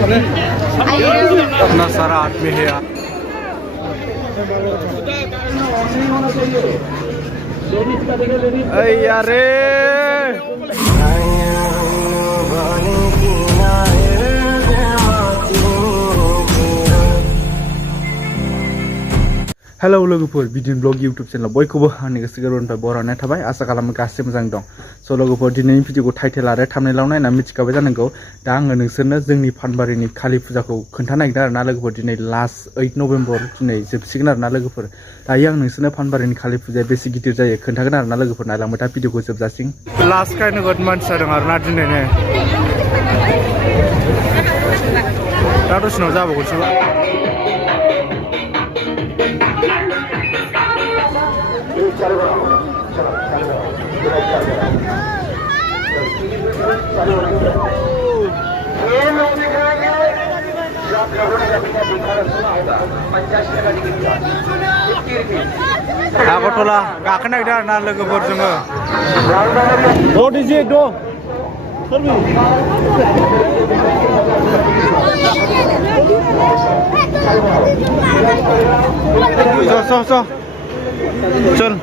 इतना सारा आदमी है यार। यार हेलो लोगोफोर बिदिन ब्लग यूट्यूब चैनल बयखौबो आंनि गोसो गोरबोनिफ्राय बरायनाय थाबाय आसा खालामो गासैबो मोजां दं। स' लोगोफोर दिनैनि भिडिअखौ टाइटेल आरो थाम्बनेइलाव नायना मिथिखाबाय जानांगौ। दा आङो नोंसोरनो जोंनि फानबारिनि कालि फुजाखौ खोन्थानो नागिरदों आरोना लोगोफोर। दिनै लास्ट 8 नभेम्बर दिनै जोबसिगोन आरोना लोगोफोर। दायो आं नोंसोरनो फानबारिनि कालि फुजाया बेसे गिदिर जायो खोन्थागोन आरोना लोगोफोर। नायलांबाय था भिडिअखौ जोबजासिम। लास्ट खाय नोगोद मानसि जादों आरोना दिनैनो। दा दसेनाव जाबावगोनसो। आगरतला गाखोनो नागिरदों आरोना लोगोफोर जोङो। चल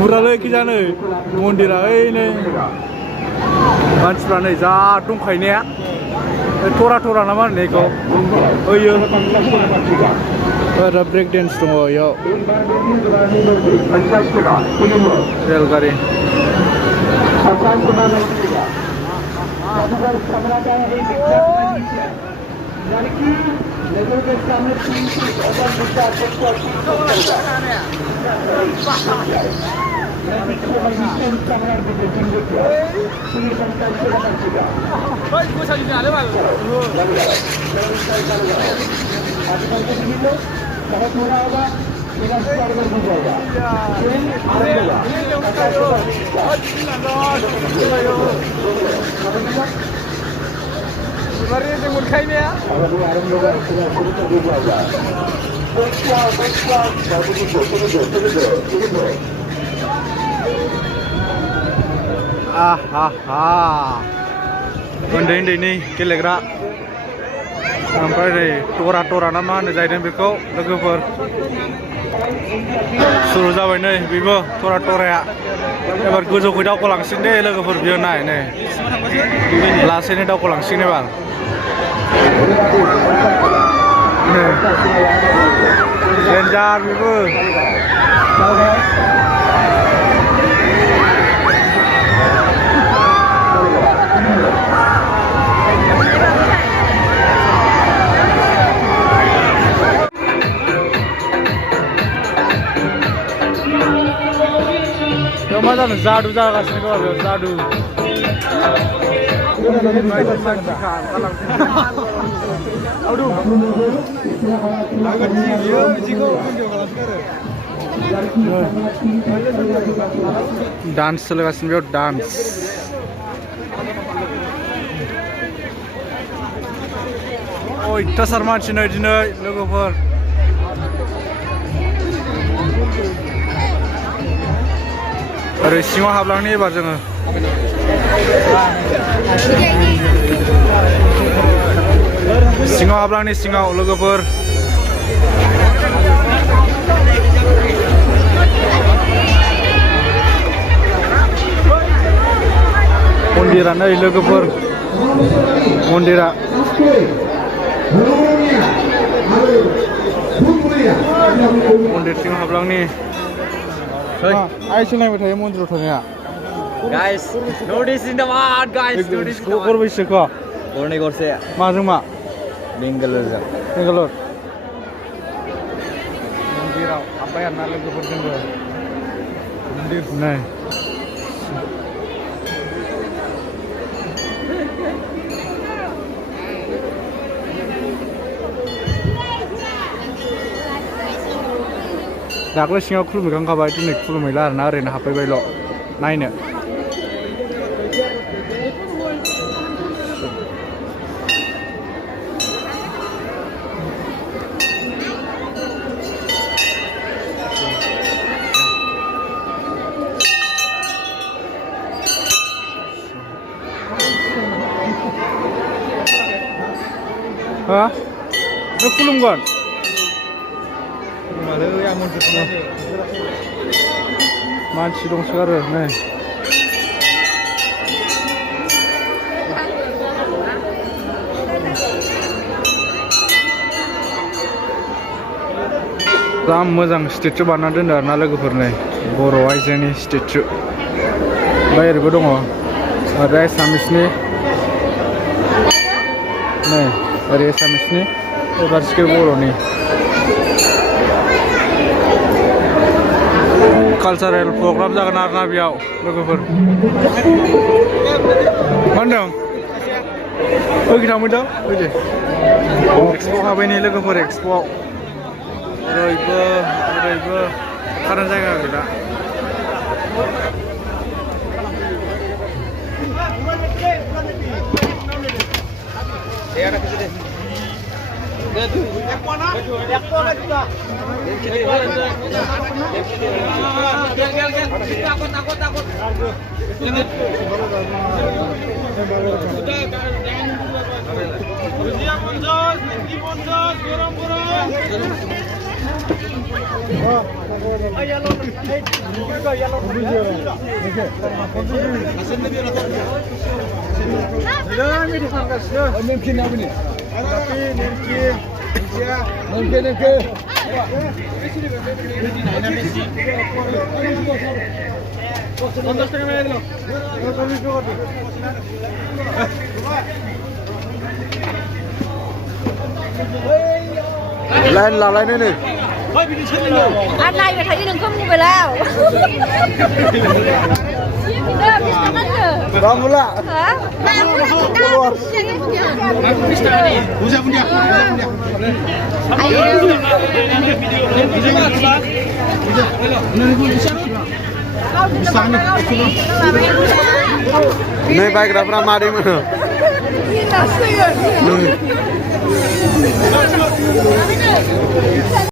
बुरालै जानो मन्दिरा ओइनै मानसिफ्रा नै जा दंखायनाया थरा थरा ना मा होनो बेखौ ओइयो ब्रेक डेन्स दङ इयाव रेलगारि उन्दै उन्दैनि गेलेग्रा ओमफ्राय नै टरा टरा ना मा होनो जाहैदों बेखौ लोगोफोर सुरु जाबाय नै बेबो टरा टराया एबार गोजौखै दावखोलांसिगोन दे लोगोफोर बियो नाय नै लासैनो दावखोलांसिगोन एबार डेन्जार बेबो मा जादों जादु जागासिनो दं बेयाव जादु डान्स सोलिगासिनो बेयाव डान्स अयथासार मानसि नै दिनै लोगोफोर ओरै सिङाव हाबलांनि एबार जोङो सिङाव हाबलांनि सिङाव लोगोफोर मन्दिरा नै लोगोफोर मन्दिरा मन्दिर सिङाव हाबलांनि आइ सोलायबाय थायो मन्दिराव थांनाया Guys, notice in the mud, guys. Notice in the mud. गरबैसो खा गरनै गरसे माजों मा बेंगालुरुजों बेंगालुर मन्दिराव हाबबाय आरोना लोगोफोर जोंबो मन्दिर नै दाख्लै सिङाव खुलुमहैखांखाबाय दिनै खुलुमहैला आरोना ओरैनो हाबफैबायल' नायनो हा नों खुलुमगोन मानसि दंसोगारो नै जा मोजां स्टेचु बानायना दोनदों आरोना लोगोफोर नै बर' आइजोनि स्टेचु ओमफ्राय ओरैबो दङ ओरै एसामिसनि नै ओरै एसामिसनि फारसेखै बर'नि कालचारेल प्रग्राम जागोन आरोना बेयाव लोगोफोर मा होनदों ओइखै थांबायदा ओइदे एक्सप' हाबायनि लोगोफोर एक्सप'आव ओरैबो ओरैबो खारनो जायगा गैला लाइन लालायनो नै Anh này phải thấy đừng không như vậy nào. Vamos lá. Hả? Usa punya. Nơi bay cái đó mà đi mà.